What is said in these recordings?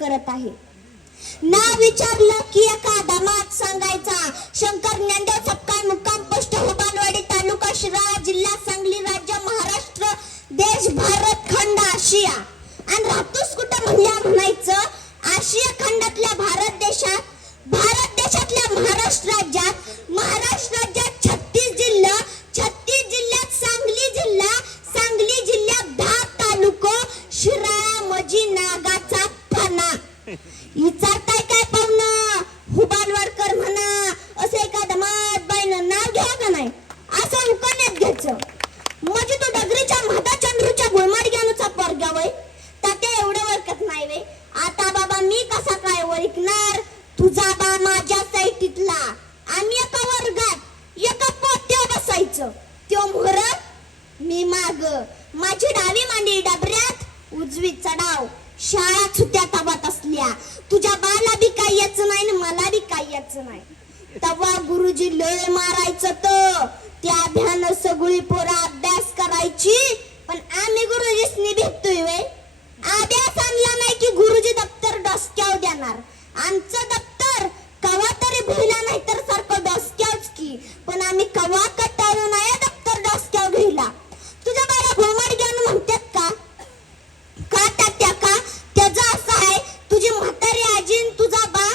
करत आहे. नाव विचारलं की एका दमात सांगायचा शंकर ज्ञानदेव सपकाळ मुक्काम पोस्ट हुबालवाडी तालुका शिराळा जिल्हा सांगली राज्य महाराष्ट्र देश भारत खंड आशिया. आणि राहतोस कुठं म्हणायचं आशिया खंडातल्या भारत देशातल्या महाराष्ट्र राज्यात 36 जिल्हा 36 जिल्ह्यात सांगली जिल्ह्यात 10 तालुको शिराळा मजी नागाचा फणा. विचारताय काय पाहुणं हुबालवाडकर म्हणा असं एका दमात बाईनं नाव घ्या का नाही असं उकाण्यात घ्यायचं. म्हणजे तो डगरीच्या म्हाता चंद्रूच्या गुळमाडग्यानुचा पोरगा वय तात्या एवढं ओळखत नाही वे. आता बाबा मी कसा काय ओळखणार तुझा बा माझ्या साईटीतला. आम्ही एका वर्गात एका पोत्यावर बसायचं. त्यो मोहर मी माग माझी डावी मांडी डबऱ्यात उजवी चढाव. शाळा छुत्या ताबात असल्या तुझ्या बाला बी काही यायचं नाही आणि मला बी काही यायचं नाही. तवा गुरुजी लय मारायचं तर त्या भ्यान सगळी पोरं अभ्यास करायची. पण आम्ही गुरुजीसनी भेटतोय वे. अभ्यास आणला नाही की गुरुजी दप्तर डोसक्यावर देणार. आमचं दप्तर कवा तरी भुईला नाही तर सारखं डोसक्यावच की. पण आम्ही कवा कटाळू नाही दप्तर डोसक्यावर घ्यायला. तुझ्या बाला घोमाड ज्ञान म्हणतात का तात्या का त्याचं असं आहे तुझी म्हातारी आजीन तुझा बा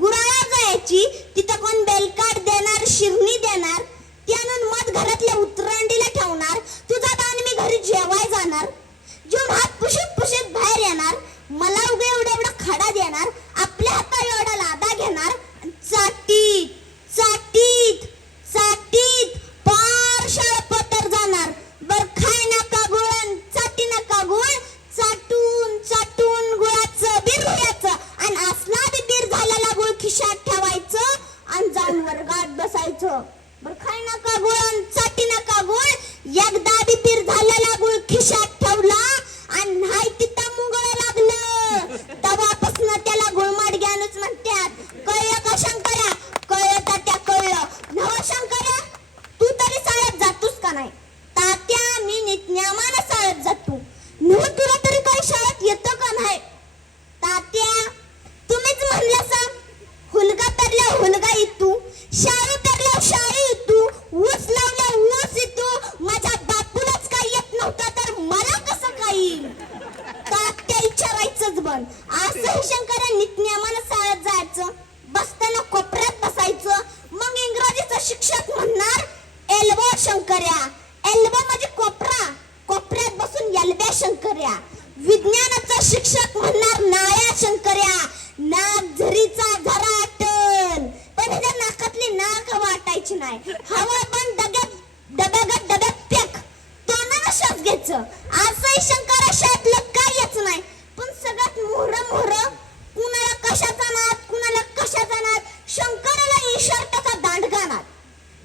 गुराळा जायची तिथं कोण बेलकाट देणार शिरणी देणार ती आणून मध घरातल्या उतरांडीला ठेवणार. तुझा बा आणि मी घरी जेवाय जाणार. जेवून हात पुशीत बाहेर येणार. मला उगे एवढा खडा देणार. आपल्या हाता एवढा लादा घेणार. चाटीत पार शाळा पतर जाणार. बर खाय नका गुळ चाटी नका गुळ चाटून गुळाचं बीर घ्यायचं आणि असला बी बीर झालेला गुळ खिशात ठेवायचं आणि जाऊन वर्गात बसायचं. बर खाय नका गुळ चाटी नका गुळ. एकदा बी बीर झालेला गुळ खिशात ठेवला आणि नाही तिथं मुंगळ लागलं तेव्हापासून त्याला गुळमाड ज्ञानच म्हणतात. कळलं का शंकर्या? कळलं तात्या कळलं. नव शंकर्या तू तरी शाळेत जातोस का नाही? तात्या मी नित्यामानं शाळेत जातो. नव तुला तरी काही शाळेत येतं का नाही? तात्या तुम्हीच म्हणलासा हुलगा पेरल्या हुलगा येतो शाळू पेरल्या शाळू येतो ऊस लावल्या ऊस येतो. माझ्या बापूलाच काही येत नव्हतं तर मला कसं काही येईल? तात्या विचारायचंच बंद. असं शंकर्या नित्यामानं शाळेत जायचं. बसताना कोपऱ्यात बसायचं. मग इंग्रजीचा शिक्षक म्हणणार एल्बो शंकर्या. एल्बो म्हणजे कोपरा. कोपऱ्यात बसून एल्ब्या शंकर्या. विज्ञानाचा शिक्षक म्हणणार नाया शंकर्या. नाक झरीचा झरा आटल पण ह्याच्या नाकातली नाक वाटायची नाही. हवा पण डब्यात पॅक तोंडानं श्वास घ्यायचं. असंही शंकर्या शाळेतलं काय याच नाही. पण सगळ्यात मोहर कुणाला कशाचा नाद कुणाला कशाचा नाद. शंकराला इन्शर्टाचा दांडगा नाद.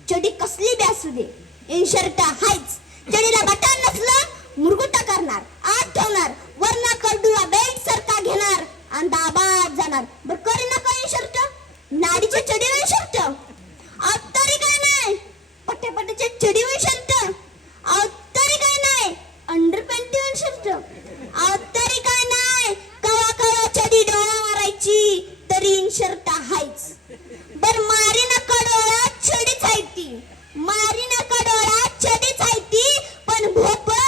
चडी कसली बी असू दे इन्शर्ट हायच. चडीला बटन नसलं मुरगुटा करणार आत ठेवणार वरना कडूला बेल्ट सारखा घेणार आणि दाबात जाणार. बर करी नका इन्शर्ट नाडीचे चडीवर इन्शर्ट तरी काय नाही. पट्ट्याचे चडीवर इन्शर्ट तरी काय नाही. अंडरपॅन्ट इन्शर्ट तरी काय नाही. कवा चडी डोळा मारायची तरी इन्शर्ट हायच. बर मारी नका डोळा चडीच आहे ती. मारी नका डोळा चडीच आहे ती. पण भोपळ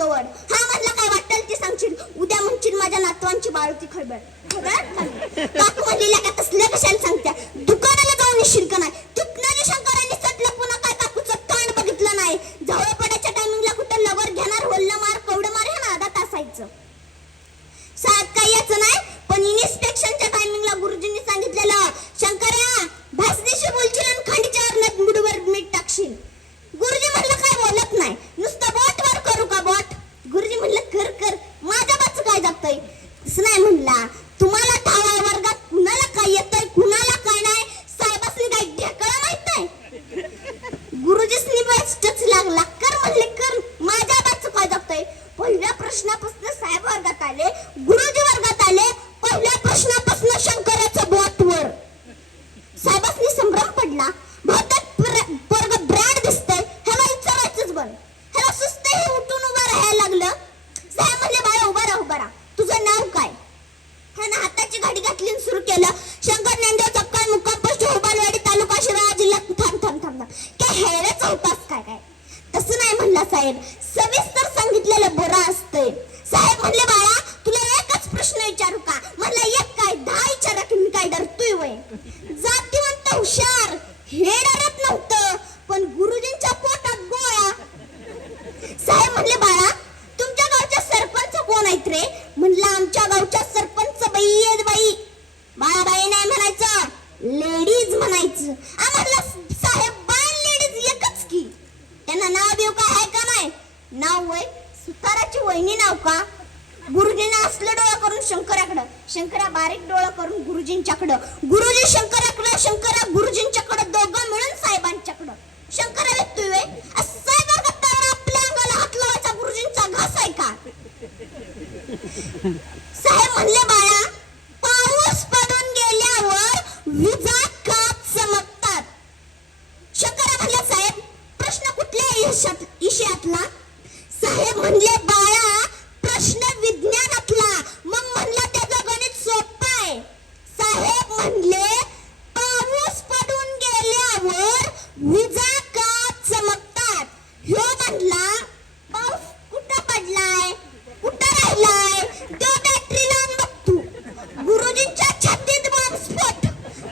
अंगवड. हा म्हणला काय वाटेल ते सांगशील, उद्या म्हणशील माझ्या नातवांची बाळती खळबळ. काकू म्हणलेल्या का तसल्या कशाला सांगत्या, दुकानाला जाऊन येशील का नाही. तिथनं शंकरांनी सटलं पुन्हा काय काकूचं तोंड बघितलं नाही. जवळ पडायच्या टायमिंगला कुठं लवर घेणार, होल्ल मार कवडं मार ह्या नादात असायचं. साहेब काही याचं नाही, पण इन्स्पेक्शनच्या टायमिंगला गुरुजींनी सांगितलेलं, शंकर्या भासनीशी बोलशील आणि खांडीच्या अर्नात मुडवर मीठ टाकशील. गुरुजी म्हणलं काय बोलत नाही, नुसतं बोट वर करू का बोट. गुरुजी म्हणलं कर कर, माझ्या बाच काय जातंय. तसं नाही म्हणला, तुम्हाला ठावा वर्गात कुणाला काय येतंय कुणाला काय नाही, साहेबांनी काय ढेकळा माहित नाही. गुरुजीसनी बेस्टच लागला, कर म्हणले कर, माझ्या बाच काय जातंय. पहिल्या प्रश्नापासून साहेब वर्गात आले, गुरुजी वर्गात आले. पहिल्या प्रश्नापासून शंकराचं बोट वर. साहेबांनी संभ्रम पडला, बहुतेक पोरग ब्रँड दिसतंय, ह्याला विचारायचंच बंद. ह्याला सुस्त हे उठून उभं राहायला लागलं. साहेब म्हणले बाळा उभा राहा उभा राहा, तुझं नाव काय. ह्यानं हाताची घडी घातली आणि सुरू केलं, शंकर ज्ञानदेव चक्काळ मुक्काम पोस्ट हुबालवाडी तालुका शिराळा जिल्हा. थांब थांब थांब काय हेरेच होतास काय काय. तसं नाही म्हणला साहेब, सविस्तर सांगितलेलं बरं असतंय. साहेब म्हणले बाळा तुला एकच प्रश्न विचारू का. म्हणला एक काय 10 विचारा की मी काय डरतोय वय. जातीवंत हुशार, हे डरत नव्हतं, पण गुरुजींच्या पोटात गोळा. साहेब म्हणले बाळा तुमच्या गावच्या सरपंच कोण आहेत रे. म्हणलं आमच्या गावच्या सरपंच बाई आहेत बाई. बाळाबाई नाही म्हणायचं, लेडीज म्हणायचं. आम्हाला साहेब बाय लेडीज एकच की. त्यांना नाव देऊ का आहे का नाही. नाव वय सुताराची वहिनी नाव का. गुरुजींना असलं डोळा करून शंकराकडं, शंकरा बारीक डोळा करून गुरुजींच्याकडं, गुरुजी शंकराकडं, शंकरा गुरुजींच्याकडं, दोघं मिळून साहेबांच्याकडं. शंकरा व्यक्ती वे साहेब आपल्या अंगाला हात लावायचा गुरुजींचा घास आहे का. साहेब म्हणले बाळा पाऊस पडून गेल्यावर विजा का चमकतात. शंकरा म्हणले साहेब प्रश्न कुठल्या विषयातला. साहेब म्हणले बाळा प्रश्न विज्ञानातला. मग म्हणलं त्याचं गणित सोपं आहे. साहेब म्हणले पाऊस पडून गेल्यावर विजा का चमकतात. ह्यो म्हणला पाऊस कुठं पडलाय कुठं राहिलाय तो बॅटरी लावून बघतो. गुरुजींच्या छातीत बॉम्बस्फोट.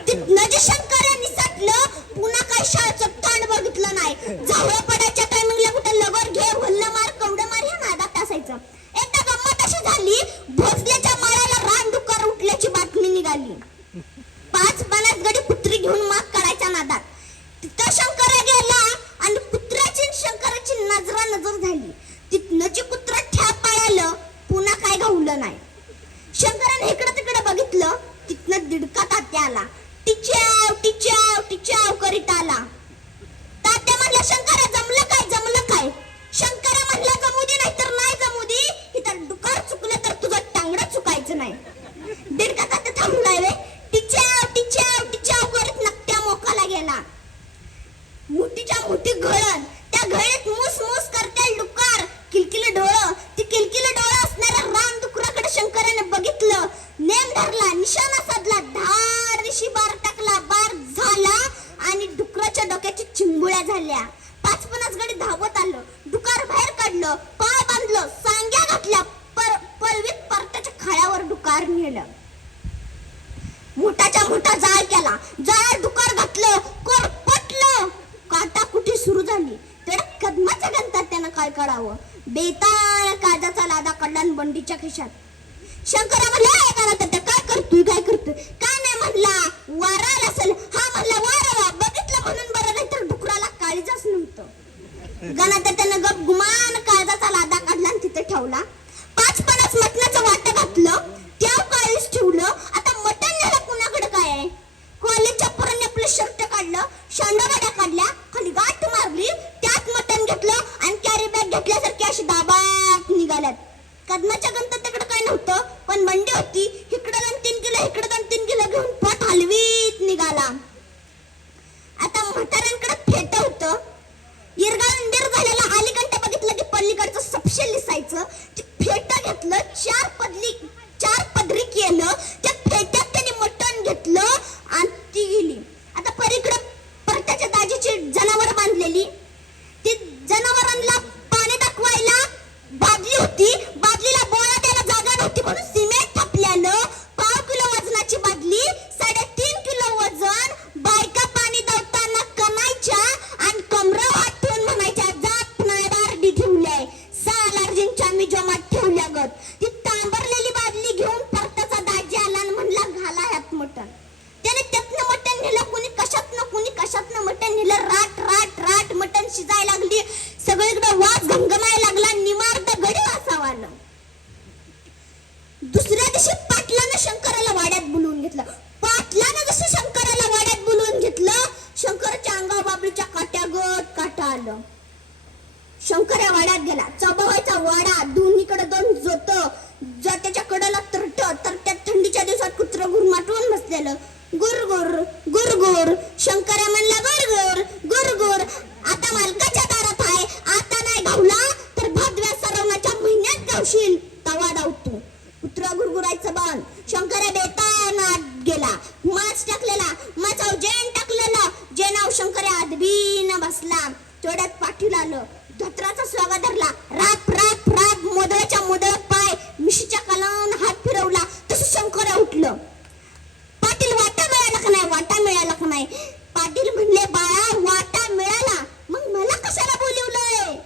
तिथनं जे शंकरांनी निसटलं, पुन्हा काय शाळेचं तोंड बघितलं नाही. झावळ पडायच्या टायमिंगला कुठं लवर घे होल्ल मार कवडं मार ह्या नादात असायचं. एकदा गंमत अशी झाली, भोसल्याच्या माळाला रानडुक्कर उठल्याची बातमी निघाली. 5-50 गडी कुत्री घेऊन माग काढायच्या नादात. तिथं शंकरा गेला आणि कुत्र्याची शंकराची नजर झाली. तिथनं जी कुत्रा ठ्या पाळालं, पुन्हा काय घावलं नाही. शंकराने इकडं तिकडं बघितलं, तिथनं दिडका तात्या आला. टिचाव टिचाव टिचाव करीत आला. तात्या म्हणला शंकरा जमलं काय जमलं काय. शंकरा म्हणला जमू दे नाही तर नाही जमू दे, इथं डुकार चुकलं तर तुझं टांगडं चुकायचं नाही. दिडका तात्या थांबलाय वे. टिचाव टिचाव टिचाव करीत नकट्या मोकाला गेला. मोठीच्या मोठी घळण, त्या घळीत मूस मूस करते डुकार, किलकिल डोळं. ती किलकिल डोळं असणाऱ्या रान डुकराकडे शंकराने बघितलं, नेम धरला, निशाणा साधला, धार दिशी बार टाकला. बार झाला आणि डुकराच्या डोक्याची चिंबुळ्या झाल्या. 5-50 गडी धावत आलं, डुकार बाहेर काढलं, पाय बांधलं, सांग्या घातल्या, पळवीत परताच्या खाळ्यावर डुकार नेलं. मोठाच्या मोठा जाळ केला, जाळ डुकार घातलं, कोरपटलं, काटाकुटी सुरू झाली. तेवढ्या कदमाच्या गंतात त्यानं काय करावं. बेताळ काजाचा लादा काढला बंडीच्या खिशात. शंकरा म्हणला काय करतोय काय करतोय. काय नाही म्हणला वारा आला असेल. हा म्हणला वारा बघितलं म्हणून बरं, नाही तर डुकराला काळीजच नव्हतं. गणात त्यानं गप गुमान काळजाचा लादा काढला आणि तिथे ठेवला. 5-50 मटणाचं वाटं घातलं, त्या काळीच ठेवलं. आता मटण न्यायला कुणाकडे काय आहे. कॉलेजच्या पोरांनी आपलं शर्ट काढलं, शांडाबाड्या काढल्या, खाली गाठ मारली, त्यात मटण घेतलं आणि कॅरी बॅग घेतल्यासारखी अशी दाबात निघाल्यात. कदमाच्या गणपतीकडे काय नव्हतं, पण मंडी दुसऱ्या दिवशी पाटलानं शंकराला वाड्यात बोलवून घेतलं. पाटलानं जसं शंकराला वाड्यात बोलवून घेतलं, शंकराच्या अंगा बाबळीच्या काट्यागत काटा आलं. शंकर या वाड्यात गेला. चौबाबाईचा वाडा, दोन्हीकडे दोन जोत्याच्या कडेला तरट, तर थंडीच्या दिवसात कुत्रं गुरमाटून बसलेलं. गुरगुर गुरगुर. शंकर म्हणला गुरगुर गुरगुर. आता मालकाच्या दारात आहे, आता नाही गावला तर भादव्या सरवणाच्या महिन्यात गावशील. तवा धावतो. कुत्रं गुरगुरायचं बंद. शंकर बेतानात गेला. माच टाकलेला, माचाव जेन टाकलेलं. जेनाव शंकर आदबीन बसला. तेवढ्यात पाटील आलं. धोत्राचा स्वागत धरला. राप राप राप. मोदळाच्या मोदळ पाय, मिशीच्या कालान हात फिरवला. तसं शंकर उठलं. पाटील वाटा मिळाला का नाही, वाटा मिळाला का नाही. पाटील म्हणले बाळा वाटा मिळाला, मग मला कशाला बोलवलंय.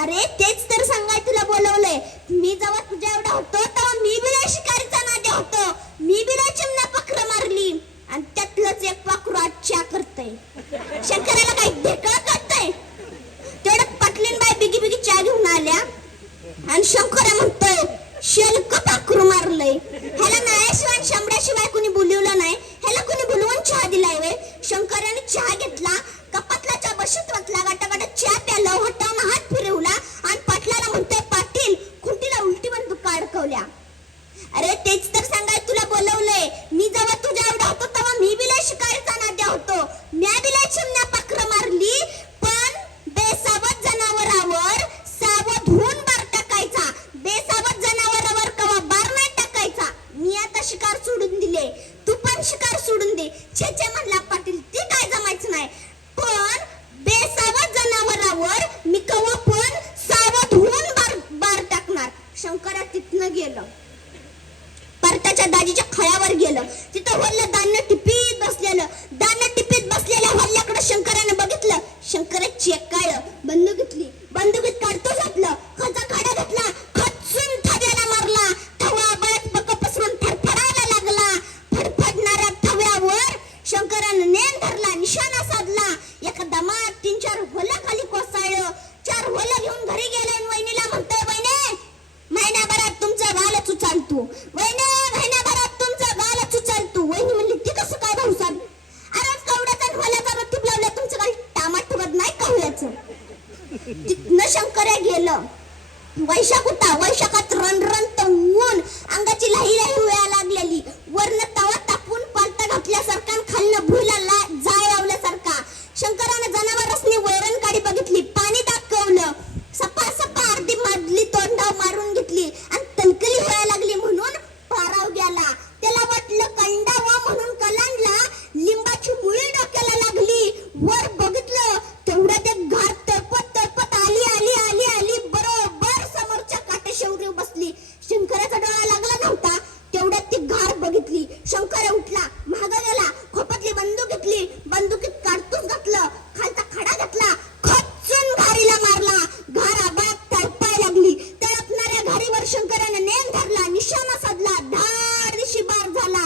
अरे तेच तर सांगाय तुला बोलवलंय. मी जेव्हा तुझ्या एवढा होतो तेव्हा मी बिला शिकारीचा नाद्या होतो. मी बिला चिमण्या पकर मारली आणि त्यातलंच एक पाखरू आजच्या करतय. शंकराला काही ढेकळ करतय. तेवढ्यात पाटलीनबाई बिगी बिगी चहा घेऊन आल्या आणि शंकरा म्हणतोय शेलक पाखरू मारलंय. ह्याला नाळ्याशिवाय शंभराशिवाय कुणी बोलवलं नाही, ह्याला कुणी बोलवून चहा दिलाय वे. शंकराने चहा घेतला, कपातलाच्या बशीत वाचला, गाटागाटा चहा प्याला, हटावून हात फिरवला आणि पाटलाला म्हणतोय पाटील खुंटीला उलटी बंदूक अडकवल्या. अरे तेच तर सांगाय तुला बोलवलंय. मी जेव्हा तुझ्या एवढा होतो तेव्हा मी बिला शिकारीचा नाद्या होतो. म्या बिला चिमण्या पाखरं मारली, पण बेसावध जनावरावर सावध होऊन बार टाकायचा. बेसावध जनावरावर कवा बार नाही टाकायचा. मी आता शिकार सोडून दिले, तू पण शिकार सोडून दे. छे म्हणला पाटील, ते काय जमायचं नाही, पण बेसावध जनावरावर मी कवा पण सावध होऊन बार टाकणार. शंकरा तिथनं गेलं, परताच्या दाजीच्या खळ्यावर गेलं. तिथं वल्लं धान्य टिपीत बसलेलं. धान्य टिपीत बसलेल्या वल्ल्याकडे शंकराने बघितलं. शंकर चेकाळलं. बंदूक घेतली, बंदुकीत काढतोच आपलं. खाचा खाडा घेतला, खचून थव्याला मारला. थवा बळच बक पसरून फडफडायला लागला. फडफडणाऱ्या थव्यावर शंकराने नेम धरला, निशाणा साधला. एका दमात 3-4 होलं खाली कोसळलं. 4 होलं घेऊन घरी गेले आणि वहिनीला म्हणतोय वहिने महिन्याभरात तुमचं गालच उचलतो. वहिने महिन्याभरात तुमचं गालच उचलतो. वहिनी म्हणली ती कसं काय भाऊसाहेब. अरे कवड्याचा होल्याचा रतीब लावला, तुमचं काही टामाट बद नाही कवड्याचं. तिथनं शंकर गेलं. वैशाख होता. वैशाखात रणरणत ऊन, अंगाची लाही लाही उया लागलेली. वरनं तवा तापून पालता घातल्यासारखा आणि खालनं भुईला जाळ लावल्यासारखा. शंकरानं जनावरांनी वैरण काढी बघितली, पाणी दाखवलं. सपा सपा अर्धी मधली तोंडाव मारून घेतली आणि तलकली व्हायला लागली म्हणून पाराव गेला. त्याला वाटलं कंडावा म्हणून कलांडला. लिंबाची मुळी डोक्याला लागली. वर बघितलं तेवढ्या ते घाट तळपत तळपत आली आली आली आली बरोबर समोरच्या काटेशेवरी बसली. शंकराचा डोळा लागला नव्हता. तेवढ्यात ती घार बघितली. शंकर उठला, मागं गेला, खोपतली बंदूक घेतली, बंदुकीत काडतूस घातलं, खालचा खडा घेतला, खचून घारीला मारला. घार आबाद तळपाय लागली. तळपणाऱ्या घारीवर शंकराने नेम धरला, निशाणा साधला, धाड दिशी बार झाला.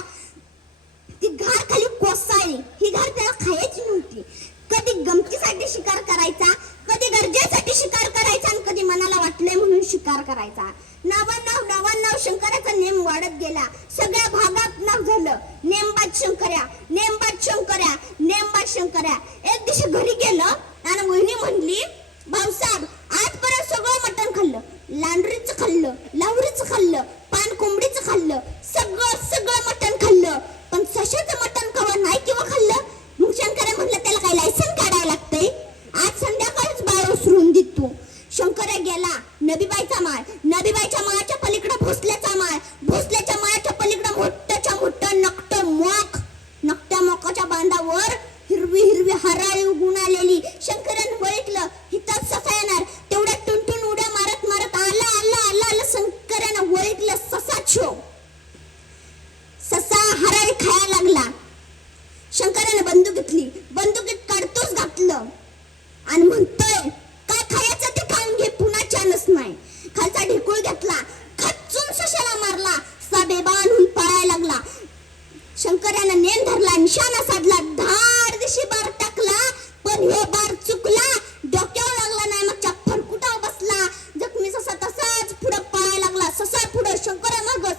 ती घार खाली कोसळली. ही घार त्याला खायची नव्हती. कधी गमतीसाठी शिकार करायचा, कधी गरजेसाठी शिकार करायचा आणि कधी मनाला वाटलंय म्हणून शिकार करायचा. नावांनाव शंकराचा नेम वाढत गेला. सगळ्या भागात नाव झालं नेमबाज शंकर्या, नेमबाज शंकर्या, नेमबाज शंकर्या. एक दिवशी घरी गेलं आणि वहिनी म्हणली भाऊसाहेब आजपर्यंत सगळं मटण खाल्लं, लांडरीचं खाल्लं, लावरीचं खाल्लं, पान कोंबडीचं खाल्लं, सगळं मटण खाल्लं, पण सशाचं मटण कवा नाही किंवा खाल्लं. मग शंकर्या म्हणलं त्याला काय लायसन काढायला लागतंय. आज संध्याकाळीच बाळ उसरून देतो. शंकर्या गेला. नबीबाईचा माळ, नबीबाईच्या माळाच्या पलीकडे भोसल्याचा माळ, भोसल्याच्या माळाच्या पलीकडे मोठ्याच्या मोठं नकटं मोक. नकट्या मोकाच्या बांधावर हिरवी हिरवी हराळी उगून आलेली. शंकरानं ओळखलं हिथंच ससा येणार. तेवढ्या टुनटुन उड्या मारत मारत आला आला आला आला. शंकरानं ओळखलं ससा छो. ससा हराळी खायला लागला. शंकरानं बंदूक घेतली, बंदुकीत काडतूस घातलं आणि म्हणतोय काय खायचं ते खाऊन घे, पुन्हा चानस नाही. खालचा ढेकूळ घेतला, खचून सशाला मारला. साबेबान होऊन पळायला लागला. शंकरानं नेम धरला, निशाणा साधला, धाड दिशी बार टाकला, पण हे बार चुकला. डोक्यावर लागला नाही, मग फरकुटावर बसला. जखमी ससा तसाच पुढे पळायला लागला. ससा पुढे, शंकरा मागं.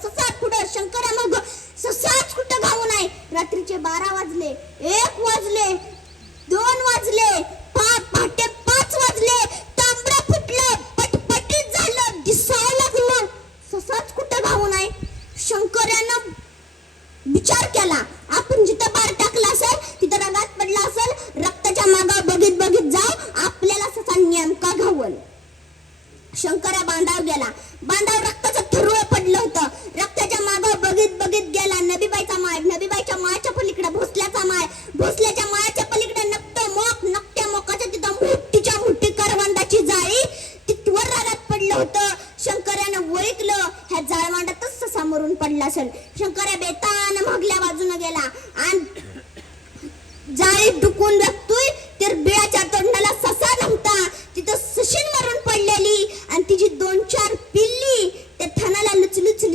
शंकरानं विचार केला, आपण जिथं बार टाकला असेल तिथं रगात पडला असेल, रक्ताच्या मागं बघित बघित जाव, आपल्याला तसा नेमका घावल. शंकरा बांधावर गेला. बांधावर रक्ताचं थरुळ पडलं होतं. रक्ताच्या मागं बघित बघित गेला. नबीबाईचा माळ, नबीबाईच्या माळाच्या पलीकडे भोसल्याचा माळ, भोसल्याच्या माळाच्या पलीकडे नकट्या मोकाच्या तिथं मोठीच्या मोठी करवंदाची जाळी, तिथवर रागात पडलं होतं. शंकरानं ओळखलं, ह्या जाळमांडातच ससा मरून पडला असेल. शंकरा बेतानं मागल्या बाजूने गेला आणि जाळीत डुकून बघतोय तर बिळाच्या तोंडाला ससा नव्हता, तिथं सशीन मरून पडलेली आणि तिची 2-4 पिल्ली त्या थानाला लुचलुच